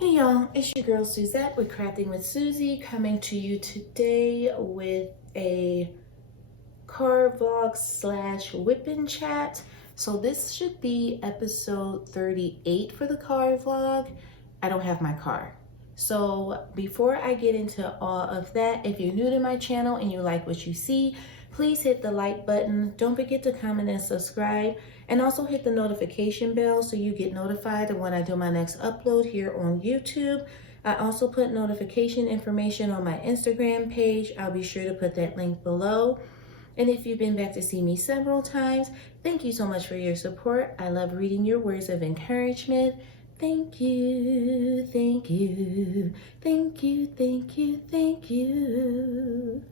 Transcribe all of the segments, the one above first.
Hey y'all, it's your girl Suzette with Crafting with Susie, coming to you today with a car vlog slash whipping chat. So this should be episode 38 for the car vlog. I don't have my car. So before I get into all of that, if you're new to my channel and you like what you see, please hit the like button. Don't forget to comment and subscribe, and also hit the notification bell so you get notified of when I do my next upload here on YouTube. I also put notification information on my Instagram page. I'll be sure to put that link below. And if you've been back to see me several times, thank you so much for your support. I love reading your words of encouragement. Thank you, thank you, thank you, thank you, thank you.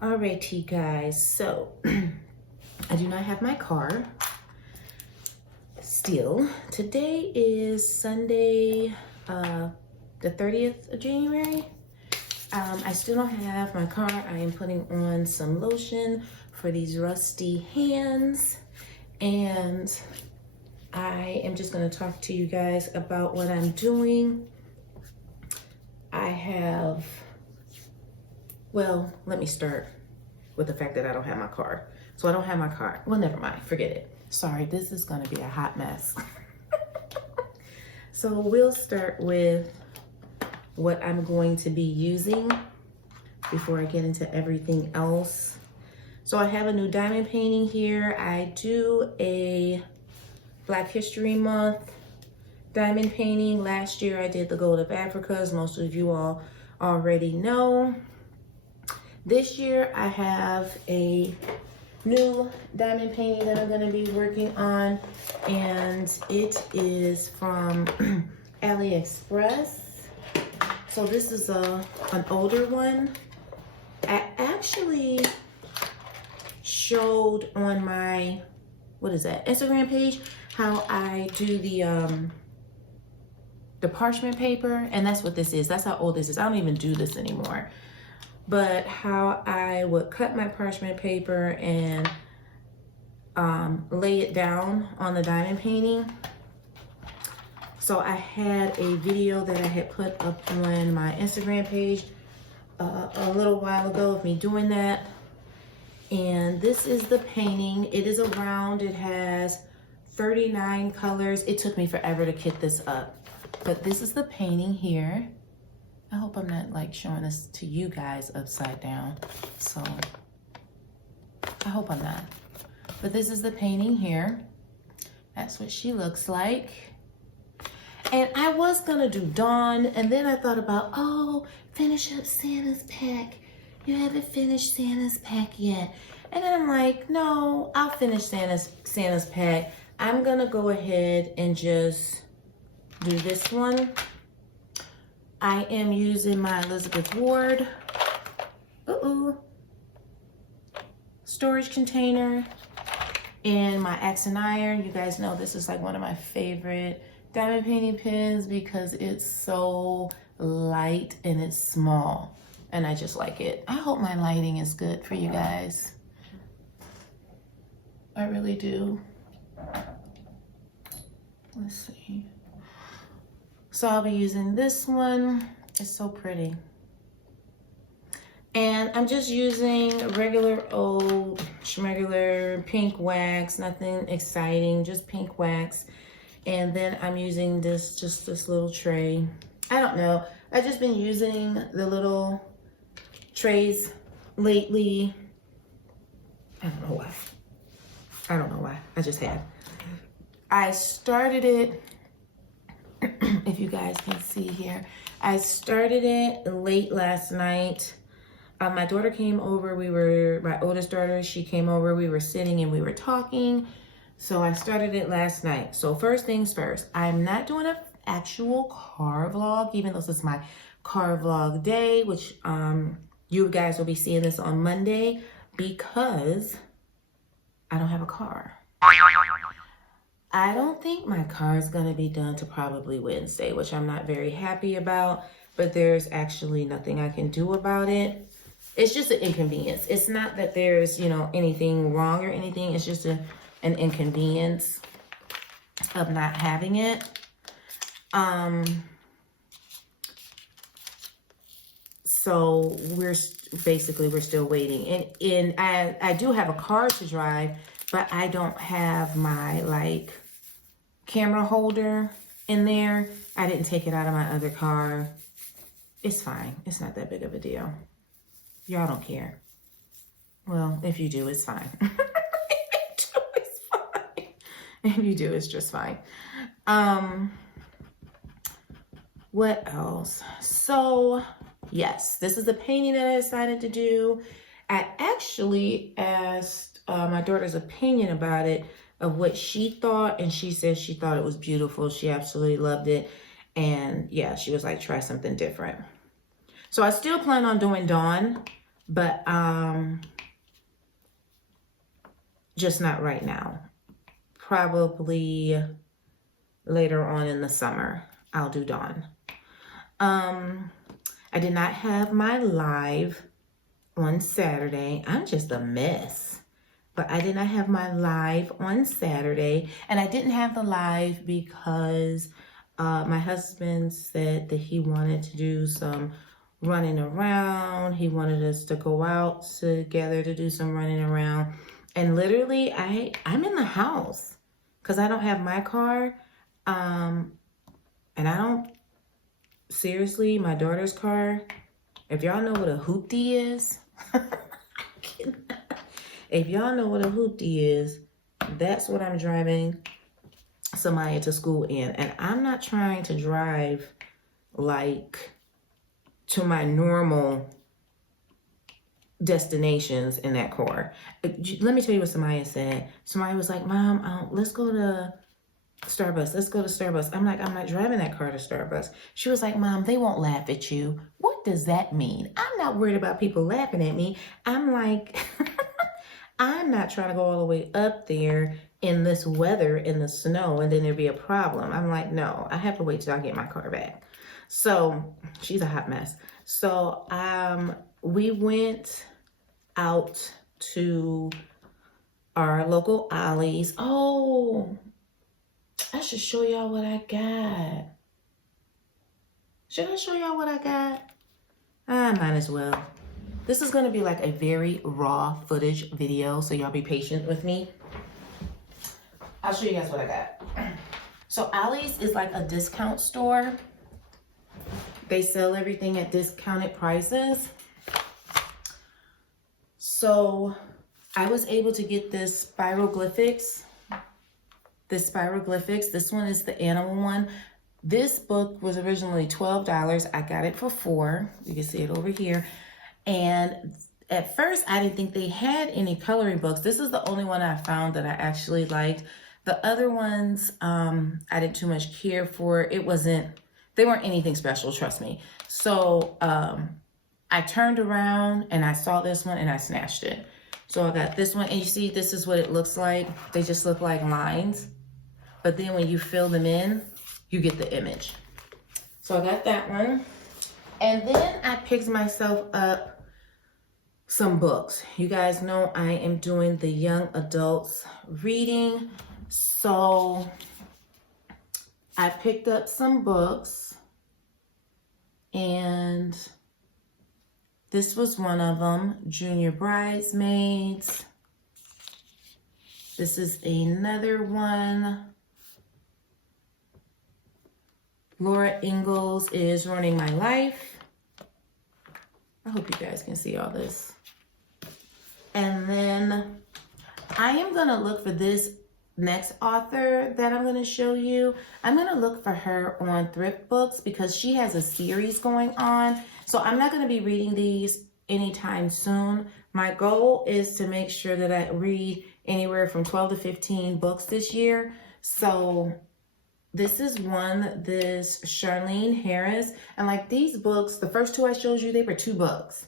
Alrighty guys, so I do not have my car still. Today is Sunday, the 30th of January. I still don't have my car. I am putting on some lotion for these rusty hands, and I am just going to talk to you guys about what I'm doing. Well, let me start with the fact that I don't have my car. So I don't have my car. Well, never mind, forget it. Sorry, this is going to be a hot mess. So we'll start with what I'm going to be using before I get into everything else. So I have a new diamond painting here. I do a Black History Month diamond painting. Last year I did the Gold of Africa, as most of you all already know. This year I have a new diamond painting that I'm going to be working on, and it is from AliExpress. So this is an older one. I actually showed on my, Instagram page, how I do the parchment paper, and that's what this is. That's how old this is. I don't even do this anymore. But how I would cut my parchment paper and lay it down on the diamond painting. So I had a video that I had put up on my Instagram page a little while ago of me doing that. And this is the painting. It is a round. It has 39 colors. It took me forever to kit this up. But this is the painting here. I hope I'm not like showing this to you guys upside down. So I hope I'm not. But this is the painting here. That's what she looks like. And I was gonna do Dawn, and then I thought about, oh, finish up Santa's pack. You haven't finished Santa's pack yet. And then I'm like, no, I'll finish Santa's pack. I'm gonna go ahead and just do this one. I am using my Elizabeth Ward storage container and my axe and iron. You guys know this is like one of my favorite diamond painting pens because it's so light and it's small, and I just like it. I hope my lighting is good for you guys. I really do. Let's see. So I'll be using this one. It's so pretty. And I'm just using regular old schmegular pink wax, nothing exciting, just pink wax. And then I'm using this little tray. I don't know. I've just been using the little trays lately. I don't know why. I just have. I started it. If you guys can see here, I started it late last night. My daughter came over. My oldest daughter, she came over. We were sitting and we were talking. So I started it last night. So first things first, I'm not doing an actual car vlog, even though this is my car vlog day, which you guys will be seeing this on Monday, because I don't have a car. I don't think my car is going to be done to probably Wednesday, which I'm not very happy about, but there's actually nothing I can do about it. It's just an inconvenience. It's not that there's, anything wrong or anything. It's just an inconvenience of not having it. So we're still waiting. And I do have a car to drive, but I don't have my like camera holder in there. I didn't take it out of my other car. It's fine. It's not that big of a deal. Y'all don't care. Well, if you do, it's fine. If you do, it's just fine. What else? So, yes, this is the painting that I decided to do. I actually asked my daughter's opinion about it, of what she thought, and she said she thought it was beautiful. She absolutely loved it. And yeah, she was like, try something different. So I still plan on doing Dawn, but just not right now. Probably later on in the summer, I'll do Dawn. I did not have my live on Saturday. I'm just a mess. But I did not have my live on Saturday. And I didn't have the live because my husband said that he wanted to do some running around. He wanted us to go out together to do some running around. And literally, I'm in the house because I don't have my car. And I don't, seriously, my daughter's car, if y'all know what a hoopty is, if y'all know what a hoopty is, that's what I'm driving Samaya to school in. And I'm not trying to drive like to my normal destinations in that car. Let me tell you what Samaya said. Samaya was like, Mom, let's go to Starbucks. Let's go to Starbucks. I'm like, I'm not driving that car to Starbucks. She was like, Mom, they won't laugh at you. What does that mean? I'm not worried about people laughing at me. I'm like, I'm not trying to go all the way up there in this weather, in the snow, and then there'd be a problem. I'm like, no, I have to wait till I get my car back. So she's a hot mess. So we went out to our local Ollie's. Oh, I should show y'all what I got. Should I show y'all what I got? I might as well. This is going to be like a very raw footage video, so y'all be patient with me. I'll show you guys what I got. So Ollie's is like a discount store. They sell everything at discounted prices. So I was able to get this spiroglyphics. This one is the animal one. This book was originally $12. I got it for $4. You can see it over here. And at first, I didn't think they had any coloring books. This is the only one I found that I actually liked. The other ones, I didn't too much care for. They weren't anything special, trust me. So I turned around and I saw this one and I snatched it. So I got this one, and you see, this is what it looks like. They just look like lines. But then when you fill them in, you get the image. So I got that one. And then I picked myself up some books. You guys know I am doing the young adults reading. So I picked up some books, and this was one of them, Junior Bridesmaids. This is another one. Laura Ingalls is Running My Life. I hope you guys can see all this. And then I am going to look for this next author that I'm going to show you. I'm going to look for her on Thrift Books because she has a series going on. So I'm not going to be reading these anytime soon. My goal is to make sure that I read anywhere from 12 to 15 books this year. So this is this Charlene Harris. And like these books, the first two I showed you, they were $2.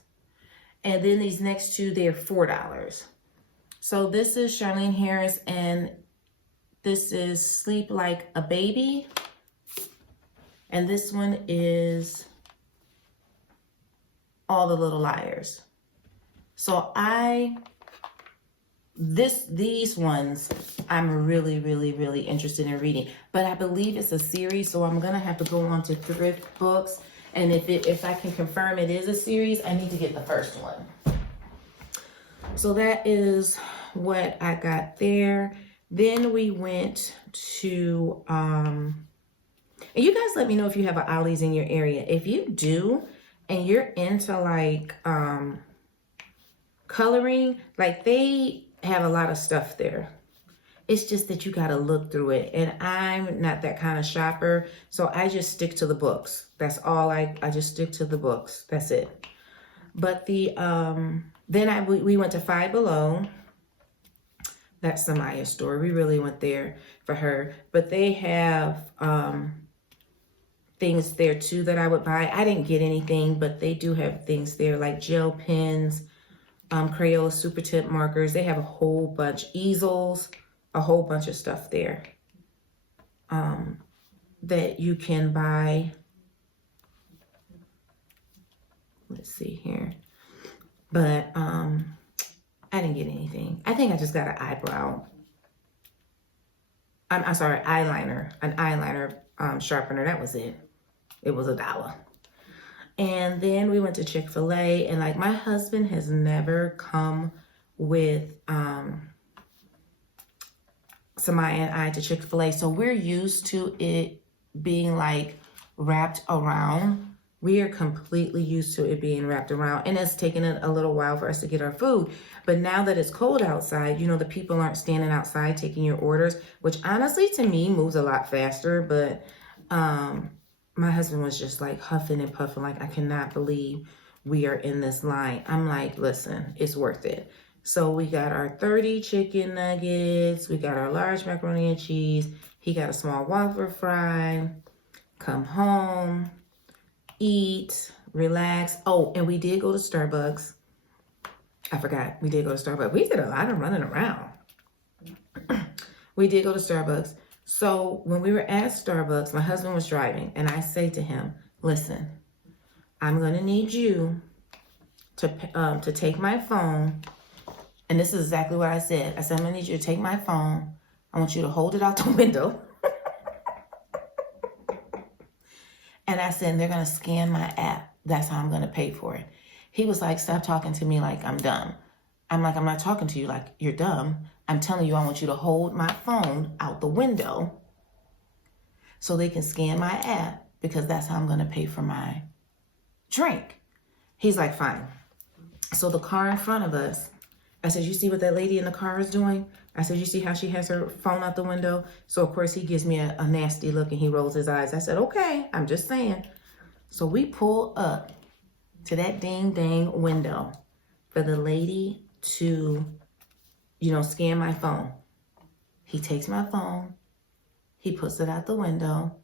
And then these next two, they're $4. So this is Charlene Harris, and this is Sleep Like a Baby. And this one is All the Little Liars. So these ones I'm really, really, really interested in reading, but I believe it's a series, so I'm gonna have to go on to Thrift Books And if I can confirm it is a series, I need to get the first one. So that is what I got there. Then we went to, and you guys let me know if you have an Ollie's in your area. If you do, and you're into like coloring, like they have a lot of stuff there. It's just that you got to look through it. And I'm not that kind of shopper. So I just stick to the books. That's all I just stick to the books. That's it. But the, then we went to Five Below. That's Samaya's store. We really went there for her. But they have things there too that I would buy. I didn't get anything, but they do have things there like gel pens, Crayola super tip markers. They have a whole bunch, easels, a whole bunch of stuff there that you can buy. Let's see here. But I didn't get anything. I think I just got an eyebrow. I'm sorry, eyeliner. An eyeliner sharpener. That was it. It was $1. And then we went to Chick-Fil-A. And like my husband has never come with Samaya and I to Chick-fil-A. So we're used to it being like wrapped around. We are completely used to it being wrapped around. And it's taken a little while for us to get our food. But now that it's cold outside, you know, the people aren't standing outside taking your orders, which honestly to me moves a lot faster. But my husband was just like huffing and puffing, like, I cannot believe we are in this line. I'm like, listen, it's worth it. So we got our 30 chicken nuggets. We got our large macaroni and cheese. He got a small waffle fry. Come home, eat, relax. Oh, and we did go to Starbucks. I forgot. We did go to Starbucks. We did a lot of running around. We did go to Starbucks. So when we were at Starbucks, my husband was driving, and I say to him, listen, I'm going to need you to take my phone. And this is exactly what I said. I said, I'm going to need you to take my phone. I want you to hold it out the window. And I said, they're going to scan my app. That's how I'm going to pay for it. He was like, stop talking to me like I'm dumb. I'm like, I'm not talking to you like you're dumb. I'm telling you, I want you to hold my phone out the window so they can scan my app because that's how I'm going to pay for my drink. He's like, fine. So the car in front of us, I said, you see what that lady in the car is doing? I said, you see how she has her phone out the window? So, of course, he gives me a nasty look and he rolls his eyes. I said, okay, I'm just saying. So we pull up to that dang window for the lady to, you know, scan my phone. He takes my phone. He puts it out the window.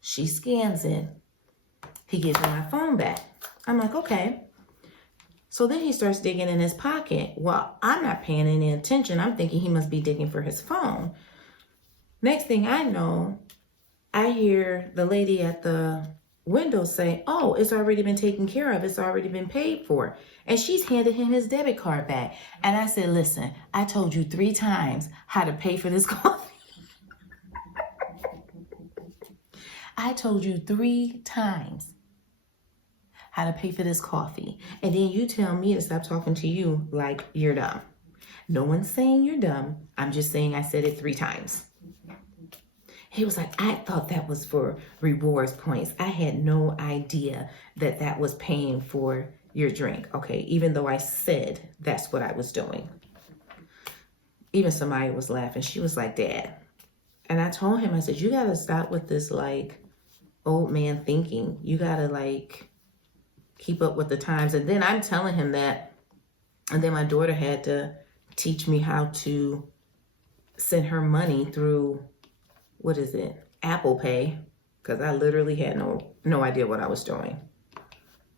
She scans it. He gives me my phone back. I'm like, okay. So then he starts digging in his pocket. Well, I'm not paying any attention. I'm thinking he must be digging for his phone. Next thing I know, I hear the lady at the window say, oh, it's already been taken care of. It's already been paid for. And she's handed him his debit card back. And I said, listen, I told you 3 times how to pay for this coffee. I told you 3 times how to pay for this coffee. And then you tell me to stop talking to you like you're dumb. No one's saying you're dumb. I'm just saying I said it 3 times. He was like, I thought that was for rewards points. I had no idea that that was paying for your drink. Okay, even though I said that's what I was doing. Even Samaya was laughing. She was like, Dad. And I told him, I said, you got to stop with this like old man thinking. You got to like keep up with the times. And then I'm telling him that. And then my daughter had to teach me how to send her money through, what is it? Apple Pay. Because I literally had no idea what I was doing.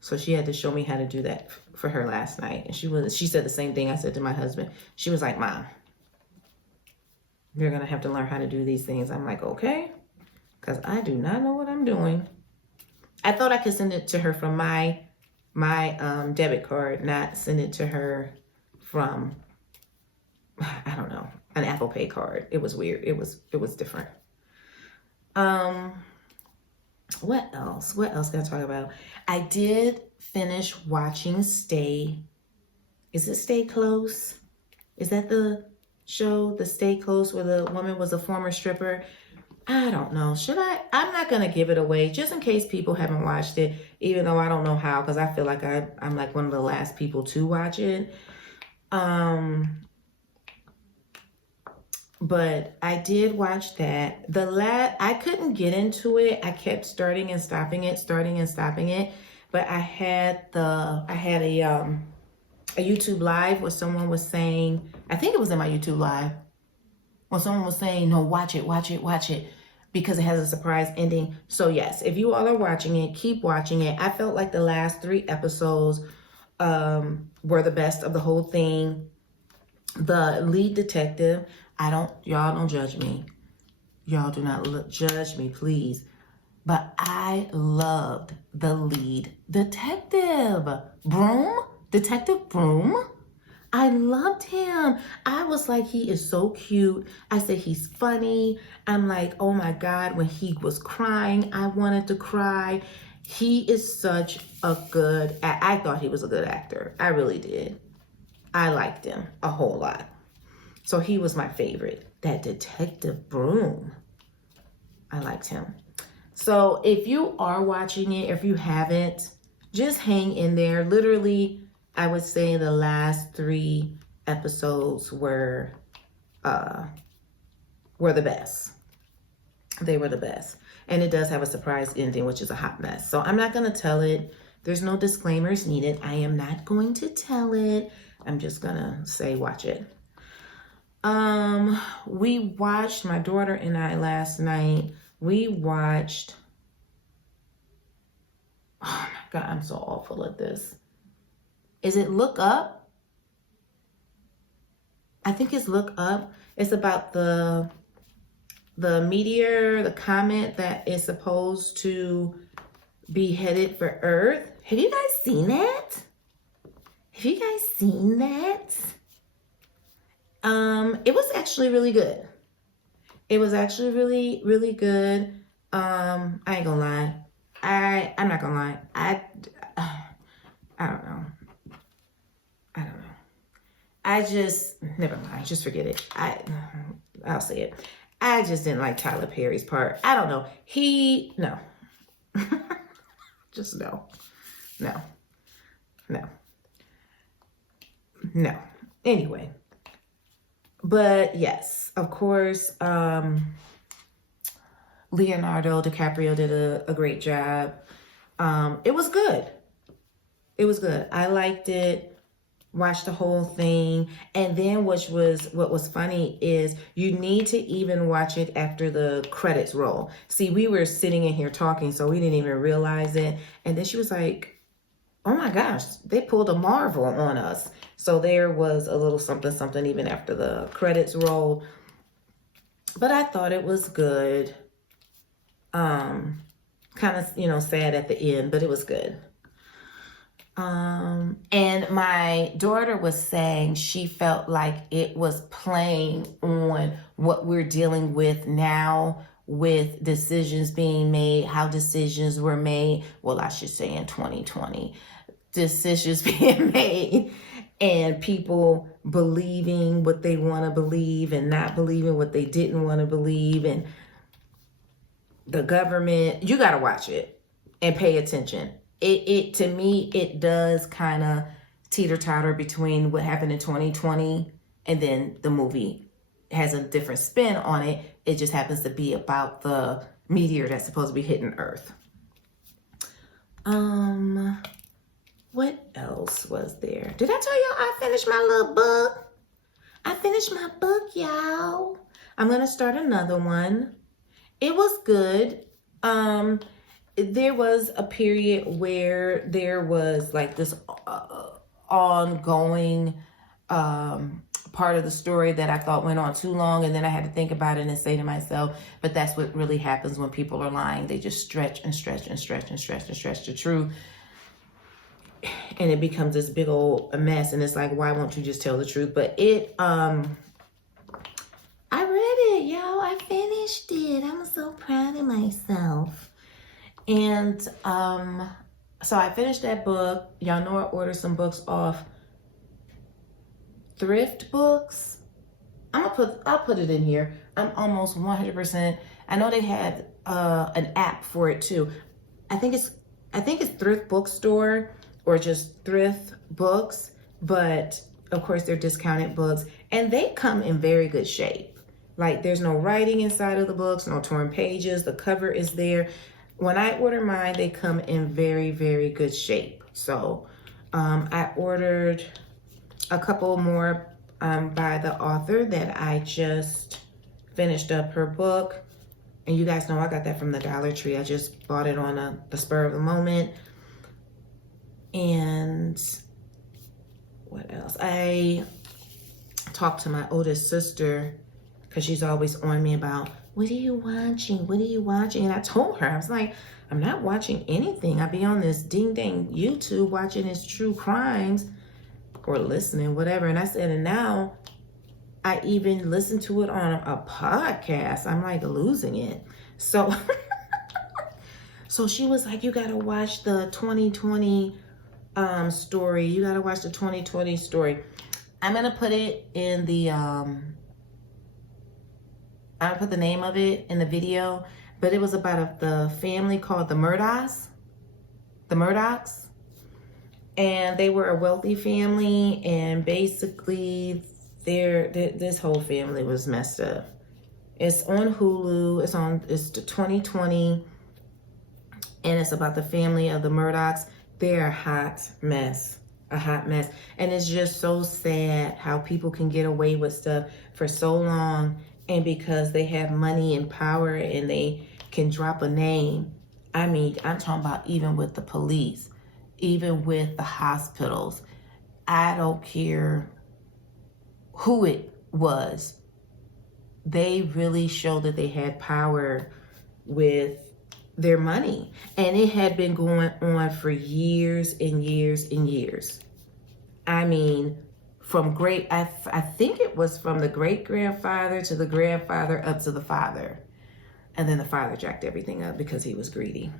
So she had to show me how to do that for her last night. And she said the same thing I said to my husband. She was like, Mom, you're going to have to learn how to do these things. I'm like, okay. Because I do not know what I'm doing. I thought I could send it to her from my debit card, not send it to her from, I don't know, an Apple Pay card. It was weird. It was different. What else? What else can I talk about? I did finish watching Stay. Is it Stay Close? Is that the show, the Stay Close, where the woman was a former stripper? I don't know. Should I? I'm not going to give it away just in case people haven't watched it, even though I don't know how, because I feel like I'm like one of the last people to watch it. But I did watch that. I couldn't get into it. I kept starting and stopping it. But I had a YouTube live where someone was saying, I think it was in my YouTube live, when someone was saying, no, watch it, because it has a surprise ending. So yes, if you all are watching it, keep watching it. I felt like the last 3 episodes were the best of the whole thing. The lead detective, y'all don't judge me. Y'all do not judge me, please. But I loved the lead detective. Detective Broom. I loved him. I was like, he is so cute. I said, he's funny. I'm like, oh my God, when he was crying, I wanted to cry. He is such a good, I thought he was a good actor. I really did. I liked him a whole lot. So he was my favorite. That Detective Broom. I liked him. So if you are watching it, if you haven't, just hang in there. Literally, I would say the last 3 episodes were the best. They were the best. And it does have a surprise ending, which is a hot mess. So I'm not going to tell it. There's no disclaimers needed. I am not going to tell it. I'm just going to say watch it. We watched, my daughter and I last night, we watched, oh my God, I'm so awful at this. Is it Look Up? I think it's Look Up. It's about the meteor, the comet that is supposed to be headed for Earth. Have you guys seen that? It was actually really good. It was actually really, really good. I ain't gonna lie. I'm not gonna lie. I don't know. Never mind. Just forget it. I'll say it. I just didn't like Tyler Perry's part. I don't know. No. Just no. Anyway. But yes, of course, Leonardo DiCaprio did a great job. It was good. I liked it. Watched the whole thing. And then what was funny is you need to even watch it after the credits roll. See, we were sitting in here talking, so we didn't even realize it. And then she was like, oh my gosh, they pulled a Marvel on us. So there was a little something even after the credits rolled. But I thought it was good. Kind of, sad at the end, but it was good. And my daughter was saying she felt like it was playing on what we're dealing with now with decisions being made, how decisions were made. Well, I should say in 2020, decisions being made and people believing what they want to believe and not believing what they didn't want to believe. And the government, you got to watch it and pay attention. It to me, it does kind of teeter-totter between what happened in 2020 and then the movie has a different spin on it. It just happens to be about the meteor that's supposed to be hitting Earth. What else was there? Did I tell y'all I finished my little book? I finished my book, y'all. I'm going to start another one. It was good. There was a period where there was like this ongoing part of the story that I thought went on too long, and then I had to think about it and say to myself, but that's what really happens when people are lying. They just stretch the truth, and it becomes this big old mess, and it's like, why won't you just tell the truth? But I read it, y'all. I finished it. I'm so proud of myself. And so I finished that book. Y'all know I ordered some books off Thrift Books. I'll put it in here. I'm almost 100%. I know they had an app for it too. I think it's Thrift Bookstore or just Thrift Books, but of course they're discounted books, and they come in very good shape. Like, there's no writing inside of the books, no torn pages. The cover is there. When I order mine, they come in very, very good shape. So I ordered a couple more by the author that I just finished up her book. And you guys know I got that from the Dollar Tree. I just bought it on the spur of the moment. And what else? I talked to my oldest sister because she's always on me about, what are you watching? What are you watching? And I told her, I was like, I'm not watching anything. I be on this ding dang YouTube watching this true crimes or listening, whatever. And I said, and now I even listen to it on a podcast. I'm like losing it. So, so she was like, you got to watch the 2020 story. You got to watch the 2020 story. I'm going to put it in the, I'll put the name of it in the video, but it was about the family called the Murdochs. The Murdochs. And they were a wealthy family, and basically this whole family was messed up. It's on Hulu. It's the 2020, and it's about the family of the Murdochs. They're a hot mess. And it's just so sad how people can get away with stuff for so long, and because they have money and power and they can drop a name. I mean, I'm talking about even with the police, even with the hospitals. I don't care who it was. They really showed that they had power with their money. And it had been going on for years and years and years. I mean, I think it was from the great-grandfather to the grandfather up to the father. And then the father jacked everything up because he was greedy.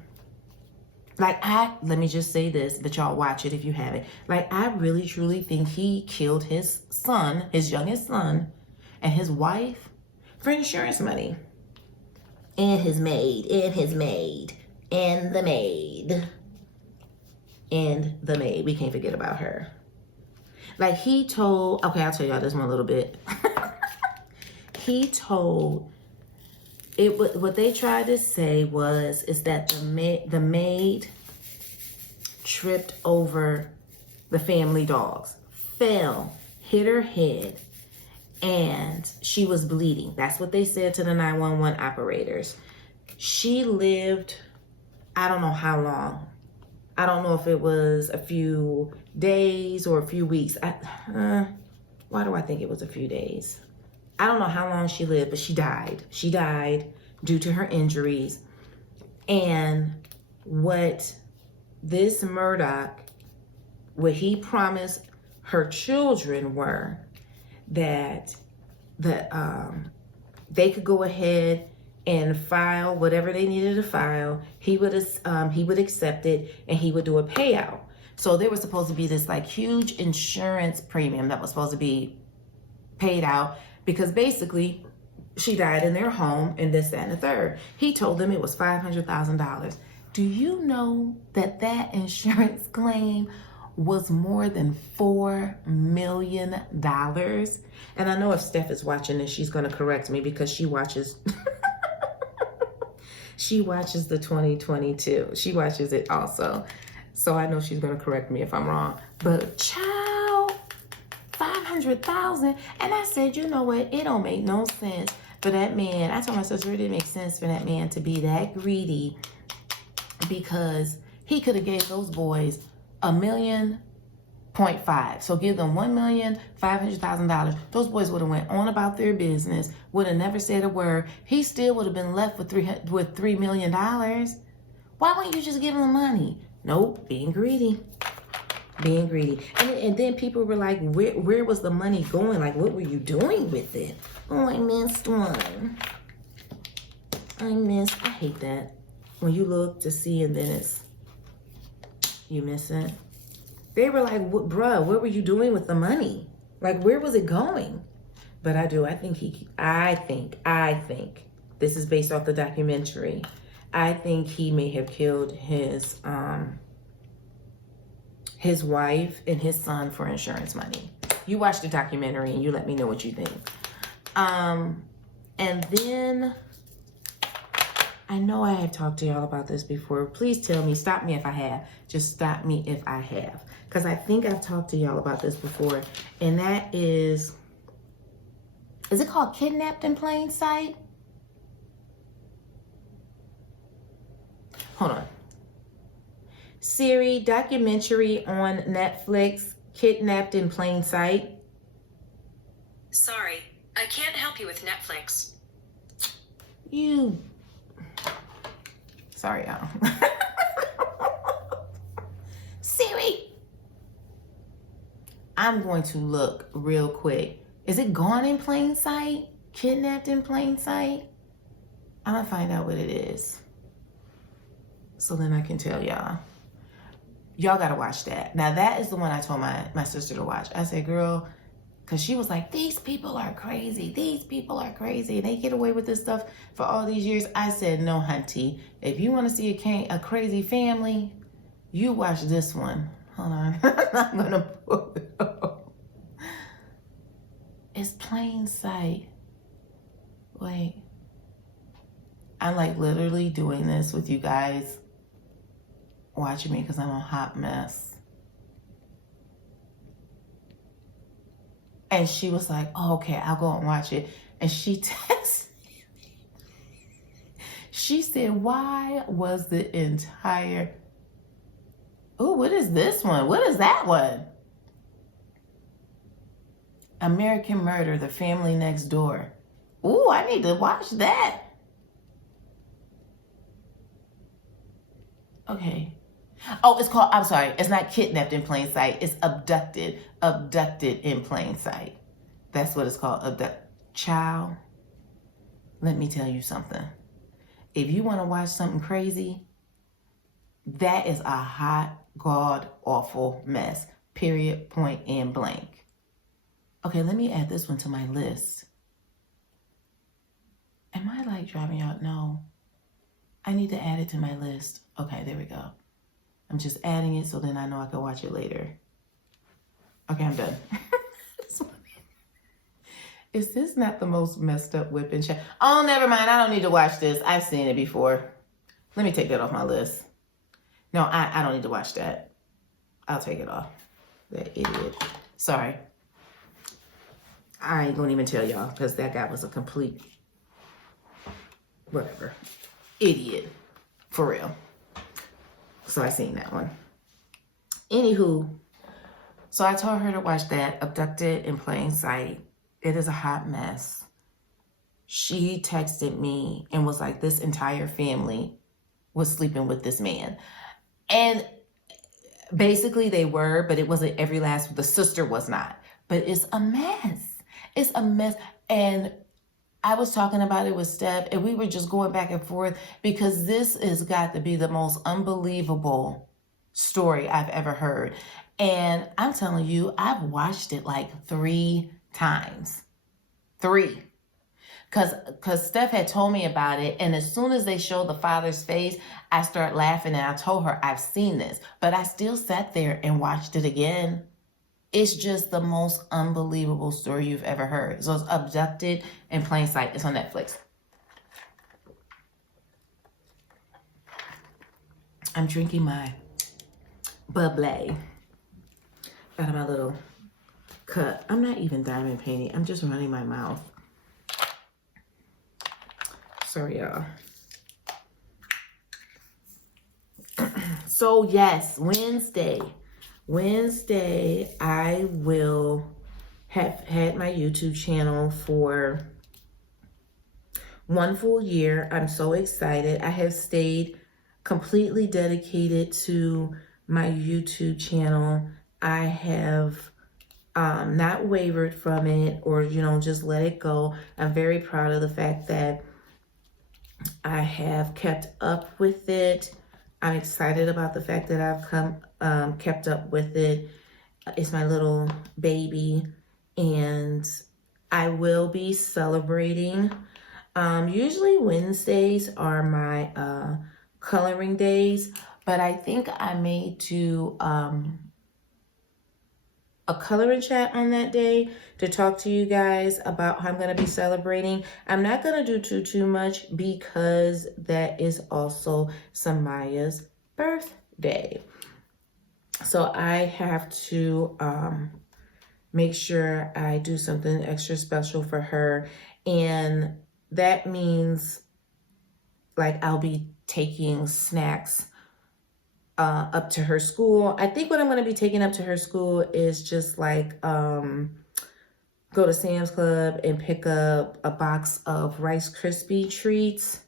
Like, let me just say this, but y'all watch it if you haven't. Like, I really, truly think he killed his son, his youngest son, and his wife for insurance money. And his maid, and his maid, and the maid. And the maid. We can't forget about her. Like, he told, okay, I'll tell y'all this one a little bit. He told, what they tried to say is that the maid tripped over the family dogs, fell, hit her head, and she was bleeding. That's what they said to the 911 operators. She lived, I don't know how long. I don't know if it was a few days or a few weeks. Why do I think it was a few days? I don't know how long she lived, but she died. She died due to her injuries. And what this Murdoch, what he promised her children were that they could go ahead and file whatever they needed to file. He would accept it, and he would do a payout. So there was supposed to be this like huge insurance premium that was supposed to be paid out because basically she died in their home and this, that, and the third. He told them it was $500,000. Do you know that insurance claim was more than $4 million? And I know if Steph is watching this, she's going to correct me because she watches she watches the 2022. She watches it also. So I know she's going to correct me if I'm wrong. But child, $500,000. And I said, you know what? It don't make no sense for that man. I told my sister it didn't make sense for that man to be that greedy, because he could have gave those boys $1.5 million. So give them $1,500,000. Those boys would have went on about their business, would have never said a word. He still would have been left with $3 million. Why wouldn't you just give him the money? Nope, being greedy. Being greedy. And then people were like, where was the money going? Like, what were you doing with it? Oh, I missed one. I hate that. when you look to see and then you miss it. They were like, bruh, what were you doing with the money? Like, where was it going? But I think, this is based off the documentary. I think he may have killed his wife and his son for insurance money. You watch the documentary and you let me know what you think. And then, I know I have talked to y'all about this before. Please tell me, stop me if I have. Just stop me if I have. Because I think I've talked to y'all about this before. And that is it called Kidnapped in Plain Sight? Hold on. Siri, documentary on Netflix, Kidnapped in Plain Sight. Sorry, I can't help you with Netflix. Sorry, y'all. Siri. I'm going to look real quick. Is it Gone in Plain Sight? Kidnapped in Plain Sight? I'm gonna find out what it is, so then I can tell y'all. Y'all gotta watch that. Now that is the one I told my sister to watch. I said, girl, because she was like, these people are crazy. These people are crazy. They get away with this stuff for all these years. I said, no, hunty. If you want to see a crazy family, you watch this one. Hold on. I'm going to pull it up. It's Plain Sight. Wait. I'm like literally doing this with you guys watching me because I'm a hot mess. And she was like, oh, okay, I'll go and watch it. And she texted me. She said, why was the entire... Oh, what is this one? What is that one? American Murder, The Family Next Door. Ooh, I need to watch that. Okay. Oh, it's called, I'm sorry, it's not Kidnapped in Plain Sight. It's Abducted. Abducted in Plain Sight. That's what it's called. Child, let me tell you something. If you want to watch something crazy, that is a hot, god awful mess. Period, point, and blank. Okay, let me add this one to my list. Am I like driving out? No. I need to add it to my list. Okay, there we go. I'm just adding it so then I know I can watch it later. Okay, I'm done. Is this not the most messed up whipping chat? Oh, never mind. I don't need to watch this. I've seen it before. Let me take that off my list. No, I don't need to watch that. I'll take it off. That idiot. Sorry. I ain't gonna even tell y'all because that guy was a complete whatever. Idiot. For real. So I seen that one. Anywho, so I told her to watch that, Abducted in Plain Sight. It is a hot mess. She texted me and was like, this entire family was sleeping with this man. And basically they were, but it wasn't every last, the sister was not. But it's a mess. It's a mess. And I was talking about it with Steph and we were just going back and forth because this has got to be the most unbelievable story I've ever heard. And I'm telling you, I've watched it like 3 times. 3. Because Steph had told me about it. And as soon as they showed the father's face, I started laughing and I told her, I've seen this. But I still sat there and watched it again. It's just the most unbelievable story you've ever heard. So it's Abducted in Plain Sight. It's on Netflix. I'm drinking my bubbly out of my little cup. I'm not even diamond painting. I'm just running my mouth. Sorry, y'all. So yes, Wednesday, I will have had my YouTube channel for 1 full year. I'm so excited. I have stayed completely dedicated to my YouTube channel. I have not wavered from it or, just let it go. I'm very proud of the fact that I have kept up with it. I'm excited about the fact that I've kept up with it. It's my little baby, and I will be celebrating. Usually Wednesdays are my coloring days, but I think I may do a coloring chat on that day to talk to you guys about how I'm going to be celebrating. I'm not going to do too much because that is also Samaya's birthday. So I have to make sure I do something extra special for her. And that means like I'll be taking snacks up to her school. I think what I'm going to be taking up to her school is just like go to Sam's Club and pick up a box of Rice Krispie treats.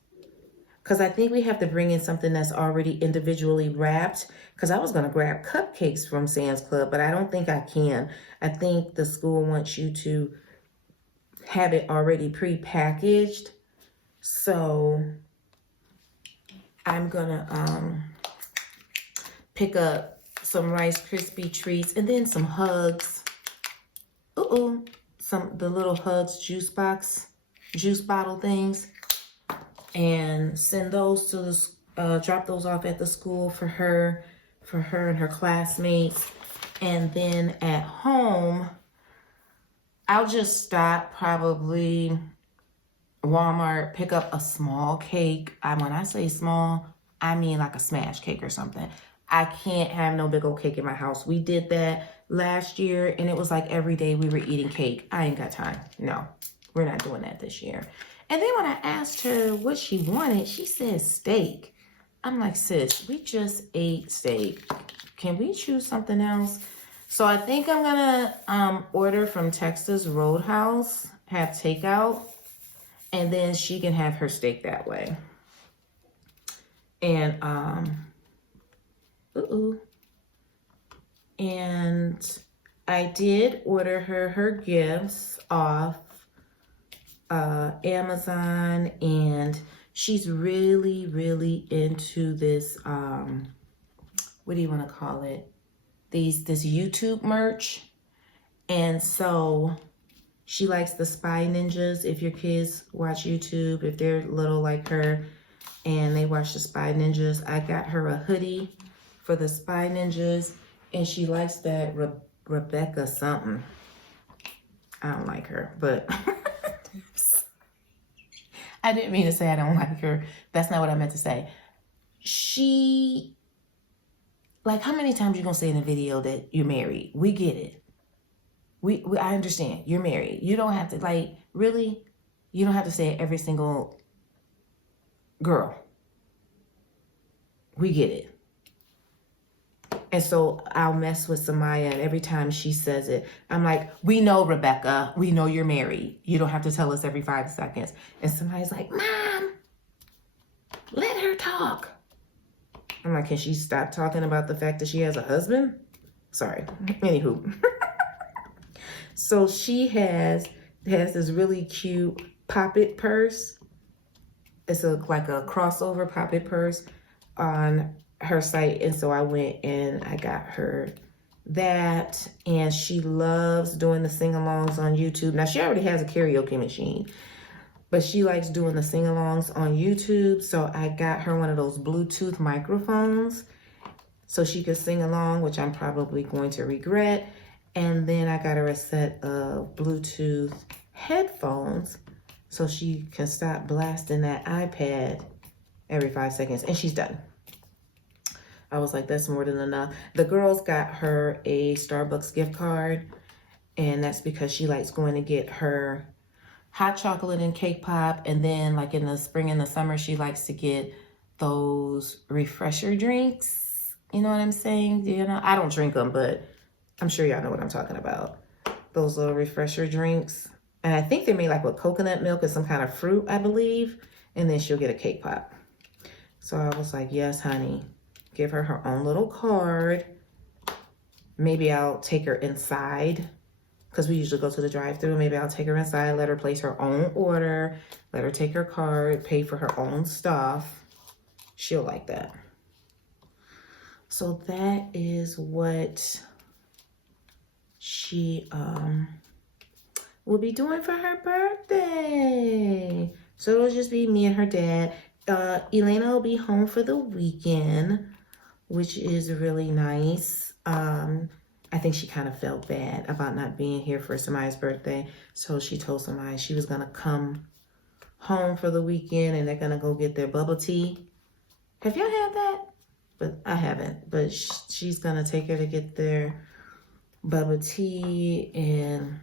Because I think we have to bring in something that's already individually wrapped. Because I was going to grab cupcakes from Sam's Club, but I don't think I can. I think the school wants you to have it already pre-packaged. So I'm going to pick up some Rice Krispie treats and then some Hugs. The little Hugs juice bottle things. And send those to the, drop those off at the school for her and her classmates. And then at home, I'll just stop probably Walmart, pick up a small cake. When I say small, I mean like a smash cake or something. I can't have no big old cake in my house. We did that last year and it was like every day we were eating cake. I ain't got time. No, we're not doing that this year. And then when I asked her what she wanted, she said steak. I'm like, sis, we just ate steak. Can we choose something else? So I think I'm gonna order from Texas Roadhouse, have takeout, and then she can have her steak that way. And and I did order her gifts off Amazon, and she's really into this what do you want to call it, this YouTube merch. And so she likes the Spy Ninjas. If your kids watch YouTube, if they're little like her and they watch the Spy Ninjas, I got her a hoodie for the Spy Ninjas, and she likes that Rebecca something. I don't like her, but I didn't mean to say I don't like her. That's not what I meant to say. She, like, how many times you gonna say in a video that you're married? We get it. I understand. You're married. You don't have to, like, really, you don't have to say it every single girl. We get it. And so I'll mess with Samaya, and every time she says it, I'm like, we know, Rebecca, we know you're married. You don't have to tell us every 5 seconds. And somebody's like, Mom, let her talk. I'm like, can she stop talking about the fact that she has a husband? Sorry. Anywho. So she has this really cute Pop-It purse. It's like a crossover Pop-It purse on her site, and so I went and I got her that, and she loves doing the sing-alongs on YouTube. Now, she already has a karaoke machine, but she likes doing the sing-alongs on YouTube, so I got her one of those Bluetooth microphones so she could sing along, which I'm probably going to regret. And then I got her a set of Bluetooth headphones so she can stop blasting that iPad every 5 seconds, and she's done. I was like, that's more than enough. The girls got her a Starbucks gift card, and that's because she likes going to get her hot chocolate and cake pop. And then like in the spring and the summer, she likes to get those refresher drinks. You know what I'm saying? You know, I don't drink them, but I'm sure y'all know what I'm talking about. Those little refresher drinks. And I think they're made like with coconut milk and some kind of fruit, I believe. And then she'll get a cake pop. So I was like, yes, honey. Give her own little card. Maybe I'll take her inside because we usually go to the drive-thru. Maybe I'll take her inside, let her place her own order, let her take her card, pay for her own stuff. She'll like that. So that is what she will be doing for her birthday. So it'll just be me and her dad. Eleyna will be home for the weekend, which is really nice. I think she kind of felt bad about not being here for somebody's birthday. So she told somebody she was going to come home for the weekend and they're going to go get their bubble tea. Have y'all had that? But I haven't. But she's going to take her to get their bubble tea and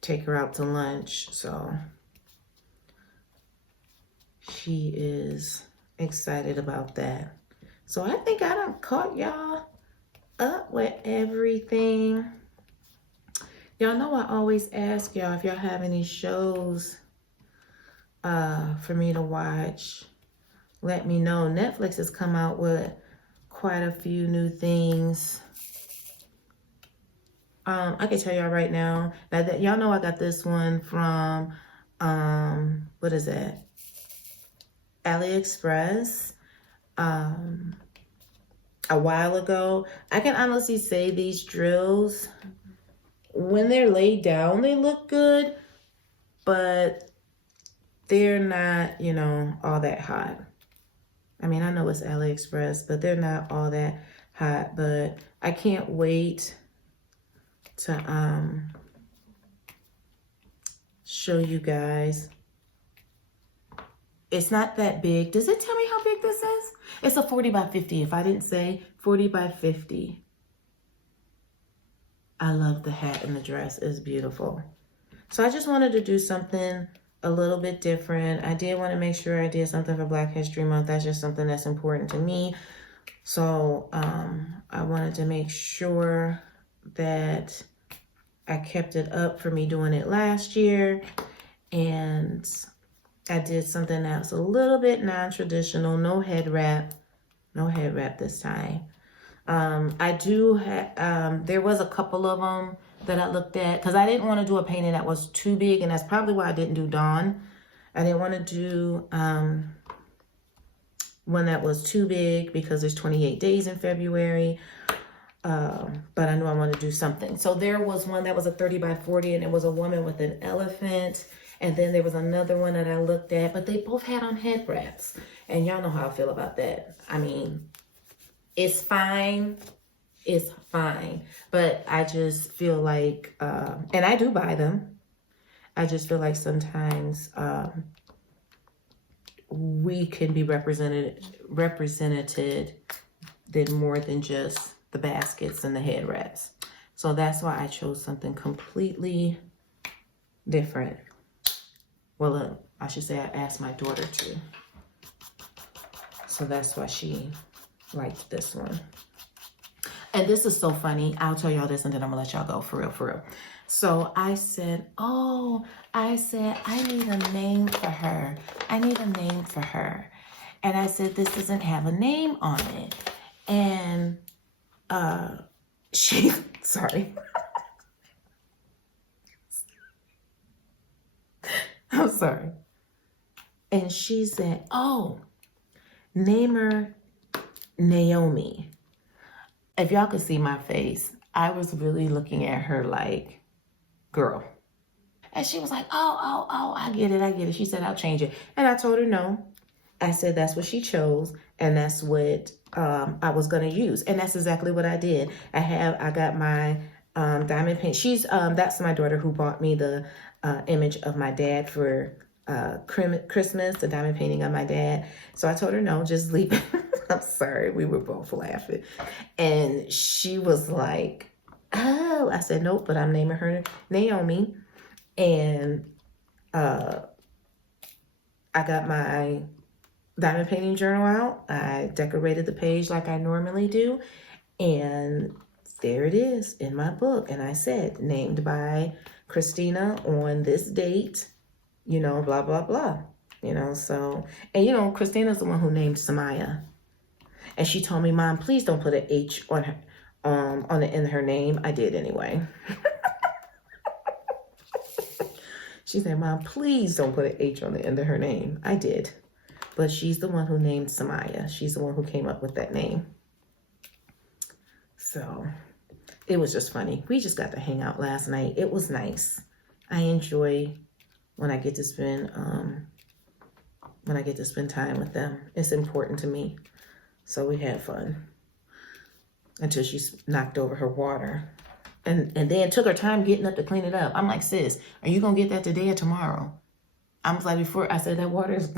take her out to lunch. So she is excited about that. So I think I done caught y'all up with everything. Y'all know I always ask y'all if y'all have any shows for me to watch. Let me know. Netflix has come out with quite a few new things. I can tell y'all right now that y'all know I got this one from what is that? AliExpress. A while ago. I can honestly say these drills, when they're laid down, they look good, but they're not, you know, all that hot. I mean, I know it's AliExpress, but they're not all that hot. But I can't wait to show you guys. It's not that big. Does it tell me how big this is? It's a 40 by 50. If I didn't say 40 by 50. I love the hat and the dress. It's beautiful. So I just wanted to do something a little bit different. I did want to make sure I did something for Black History Month. That's just something that's important to me. So I wanted to make sure that I kept it up for me doing it last year. And I did something that's a little bit non-traditional. No head wrap. No head wrap this time. I do have, there was a couple of them that I looked at because I didn't want to do a painting that was too big. And that's probably why I didn't do Dawn. I didn't want to do one that was too big because there's 28 days in February. But I knew I wanted to do something. So there was one that was a 30 by 40 and it was a woman with an elephant. And then there was another one that I looked at, but they both had on head wraps. And y'all know how I feel about that. I mean, it's fine. It's fine. But I just feel like, and I do buy them. I just feel like sometimes we can be represented than more than just the baskets and the head wraps. So that's why I chose something completely different. Well, I should say I asked my daughter to. So that's why she liked this one. And this is so funny. I'll tell y'all this and then I'm gonna let y'all go for real, for real. So I said, I need a name for her. I need a name for her. And I said, this doesn't have a name on it. And she, sorry. I'm sorry. And she said, name her Naomi. If y'all could see my face, I was really looking at her like, girl. And she was like, I get it. She said, I'll change it. And I told her no. I said, that's what she chose. And that's what I was going to use. And that's exactly what I did. I got my diamond paint. That's my daughter who bought me the image of my dad for Christmas, the diamond painting of my dad. So I told her, no, just leave it. I'm sorry. We were both laughing. And she was like, oh, I said, nope, but I'm naming her Naomi. And I got my diamond painting journal out. I decorated the page like I normally do. And there it is in my book. And I said, named by Christina on this date, you know, blah, blah, blah. You know, so, and you know, Christina's the one who named Samaya. And she told me, Mom, please don't put an H on her, in her name. I did anyway. She said, Mom, please don't put an H on the end of her name. I did. But she's the one who named Samaya. She's the one who came up with that name. So it was just funny. We just got to hang out last night. It was nice. I enjoy when I get to spend time with them. It's important to me. So we had fun until she knocked over her water. And then took her time getting up to clean it up. I'm like, sis, are you going to get that today or tomorrow? I was like, before, I said, that water is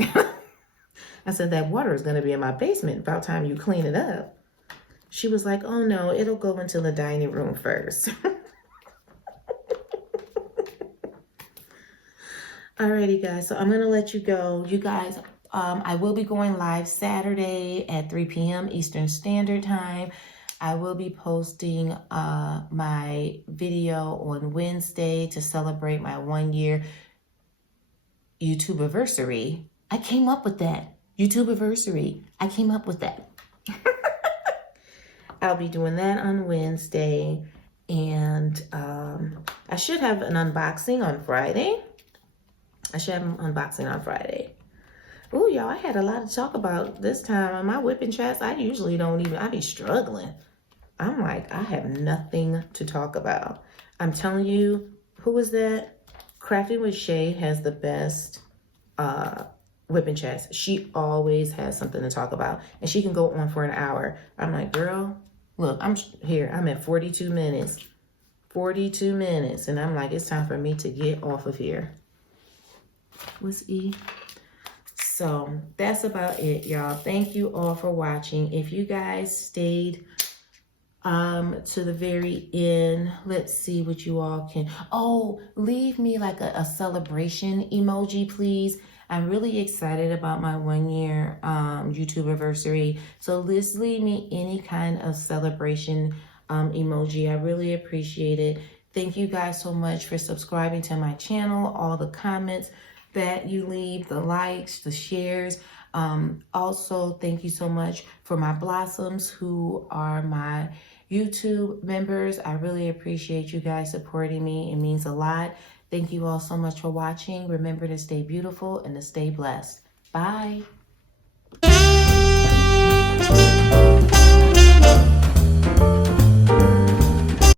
going to be in my basement about time you clean it up. She was like, oh no, it'll go into the dining room first. Alrighty, guys, so I'm going to let you go. You guys, I will be going live Saturday at 3 p.m. Eastern Standard Time. I will be posting my video on Wednesday to celebrate my 1-year YouTube-iversary. I came up with that. YouTube-iversary. I came up with that. I'll be doing that on Wednesday. And I should have an unboxing on Friday. Ooh, y'all, I had a lot to talk about this time. On my whipping chats, I usually don't even, I be struggling. I'm like, I have nothing to talk about. I'm telling you, who was that? Crafting with Shay has the best whipping chats. She always has something to talk about. And she can go on for an hour. I'm like, girl, look, I'm here. I'm at 42 minutes. 42 minutes. And I'm like, it's time for me to get off of here. What's E? So that's about it, y'all. Thank you all for watching. If you guys stayed to the very end, let's see what you all can. Oh, leave me like a celebration emoji, please. I'm really excited about my 1-year YouTube anniversary. So let's leave me any kind of celebration emoji. I really appreciate it. Thank you guys so much for subscribing to my channel, all the comments that you leave, the likes, the shares. Also, thank you so much for my blossoms who are my YouTube members. I really appreciate you guys supporting me. It means a lot. Thank you all so much for watching. Remember to stay beautiful and to stay blessed. Bye.